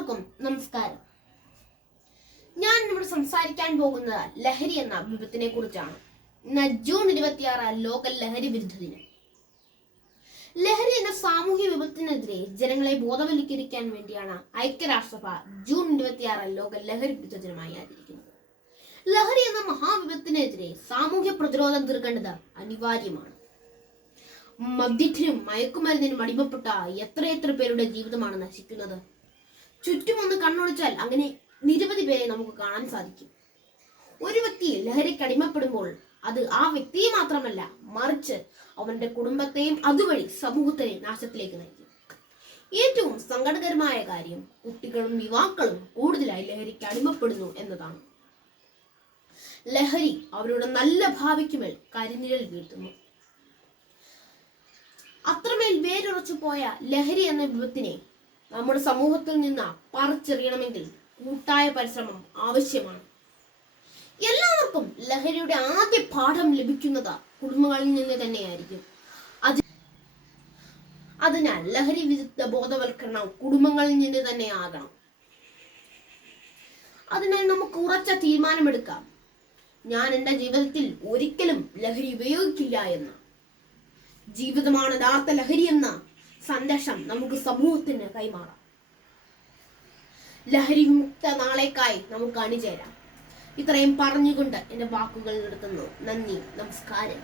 എല്ലാവർക്കും നമസ്കാരം. ഞാൻ ഇവിടെ സംസാരിക്കാൻ പോകുന്നത് ലഹരി എന്ന വിപത്തിനെ കുറിച്ചാണ്. ഇന്ന് ജൂൺ 26 ലോക ലഹരി വിരുദ്ധ ദിനം. ലഹരി എന്ന സാമൂഹ്യ വിപത്തിനെതിരെ ജനങ്ങളെ ബോധവൽക്കരിക്കാൻ വേണ്ടിയാണ് ഐക്യരാഷ്ട്രസഭ ജൂൺ 26 ലോക ലഹരി വിരുദ്ധ ദിനമായി ആചരിക്കുന്നത്. ലഹരി എന്ന മഹാവിപത്തിനെതിരെ സാമൂഹ്യ പ്രതിരോധം തീർക്കേണ്ടത് അനിവാര്യമാണ്. മദ്യത്തിനും മയക്കുമരുന്നിനും അടിമപ്പെട്ട എത്രയെത്ര പേരുടെ ജീവിതമാണ് നശിക്കുന്നത്. ചുറ്റുമൊന്ന് കണ്ണൊടിച്ചാൽ അങ്ങനെ നിരവധി പേരെ നമുക്ക് കാണാൻ സാധിക്കും. ഒരു വ്യക്തി ലഹരിക്ക് അടിമപ്പെടുമ്പോൾ അത് ആ വ്യക്തിയെ മാത്രമല്ല, മറിച്ച് അവന്റെ കുടുംബത്തെയും അതുവഴി സമൂഹത്തെയും നാശത്തിലേക്ക് നയിക്കും. ഏറ്റവും സങ്കടകരമായ കാര്യം കുട്ടികളും യുവാക്കളും കൂടുതലായി ലഹരിക്ക് അടിമപ്പെടുന്നു എന്നതാണ്. ലഹരി അവരുടെ നല്ല ഭാവിക്കുമേൽ കരിനിഴൽ വീഴ്ത്തുന്നു. അത്രമേൽ വേരുറച്ചു പോയ ലഹരി എന്ന വിപത്തിനെ നമ്മുടെ സമൂഹത്തിൽ നിന്ന് പറിച്ചെറിയണമെങ്കിൽ കൂട്ടായ പരിശ്രമം ആവശ്യമാണ്. എല്ലാവർക്കും ലഹരിയുടെ ആദ്യ പാഠം ലഭിക്കുന്നത് കുടുംബങ്ങളിൽ നിന്ന് തന്നെയായിരിക്കും. അതിനാൽ ലഹരി വിരുദ്ധ ബോധവൽക്കരണം കുടുംബങ്ങളിൽ നിന്ന് തന്നെ ആകണം. അതിനാൽ നമുക്ക് ഉറച്ച തീരുമാനമെടുക്കാം. ഞാൻ എൻ്റെ ജീവിതത്തിൽ ഒരിക്കലും ലഹരി ഉപയോഗിക്കില്ല എന്ന്. ജീവിതമാണ് യഥാർത്ഥ ലഹരി എന്ന സന്ദേശം നമുക്ക് സമൂഹത്തിന് കൈമാറാം. ലഹരി മുക്ത നാളേക്കായി നമുക്ക് അണിചേരാം. ഇത്രയും പറഞ്ഞുകൊണ്ട് എൻ്റെ വാക്കുകൾ നിർത്തുന്നു. നന്ദി, നമസ്കാരം.